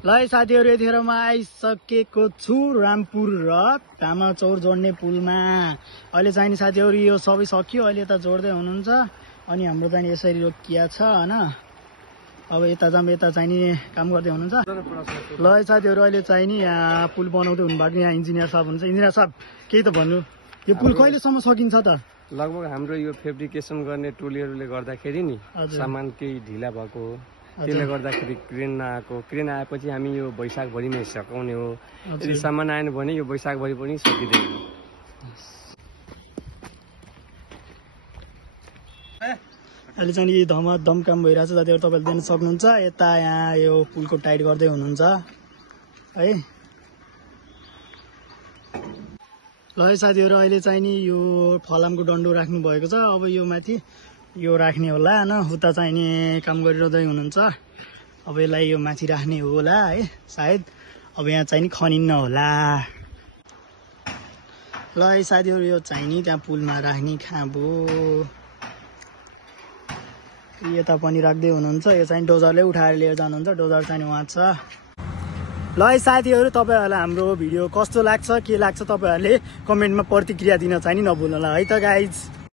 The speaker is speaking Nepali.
ल साथीहरु यतिखेर म आइसकेको छु रामपुर र तामाचौर जोड्ने पुलमा। अहिले चाहिँ नि साथीहरु यो सबै सकियो, अहिले यता जोड्दै हुनुहुन्छ अनि हाम्रो चाहिँ यसरी रोकिया छ हैन। अब यता चाहिँ नि काम गर्दै हुनुहुन्छ। ल साथीहरु अहिले चाहिँ नि यहाँ पुल बनाउँदै हुनुभएको यहाँ इन्जिनियर साहब हुनुहुन्छ। इन्जिनियर साहब केही त भन्नु, यो पुल कहिलेसम्म सकिन्छ त? लगभग हाम्रो यो फेब्रिकेसन गर्ने टोलीहरुले गर्दाखेरि नि सामान केही ढिला भएको हो, त्यसले गर्दाखेरि क्रेन नआएको। क्रेन आएपछि हामी यो वैशाख भरिमै सकाउने हो। यदि सामान आएन भने यो वैशाख भरि पनि सकिँदैन। अहिले चाहिँ नि धमाधम काम भइरहेछ साथीहरु, तपाईले देख्न सक्नुहुन्छ। यता यहाँ यो पुलको टाइट गर्दै हुनुहुन्छ है। ल साथीहरु अहिले चाहिँ नि यो फलामको डन्डो राख्नु भएको छ। अब यो माथि यो राख्ने होला हैन, उता चाहिँ नि काम गरिरहँदै हुनुहुन्छ। अब यसलाई यो माथि राख्ने होला है सायद। अब यहाँ चाहिँ नि खनिन्न होला। ल साथीहरु यो चाहिँ नि त्यहाँ पुलमा राख्ने खाँबो यता पनि राख्दै हुनुहुन्छ। यो चाहिँ डोजरले उठाएर लिएर जानुहुन्छ, डोजर चाहिँ वहाँ छ। ल साथीहरु तपाईहरुलाई हाम्रो भिडियो कस्तो लाग्छ, के लाग्छ तपाईहरुले कमेन्टमा प्रतिक्रिया दिन चाहिँ नि नभुल्नु होला है त गाइज।